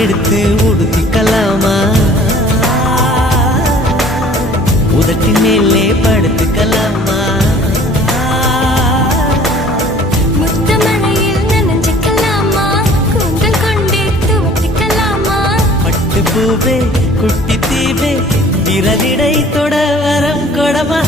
எடுத்து உடுத்திக்கலாமா உதட்டி மேலே படுத்துக்கலாமா முத்தமழையில் நனைஞ்சிக்கலாமா கூந்தல் கொண்டே துவட்டிக்கலாமா பட்டு பூவே குட்டி தீவே விரலிடை தொட வரம் கொடமா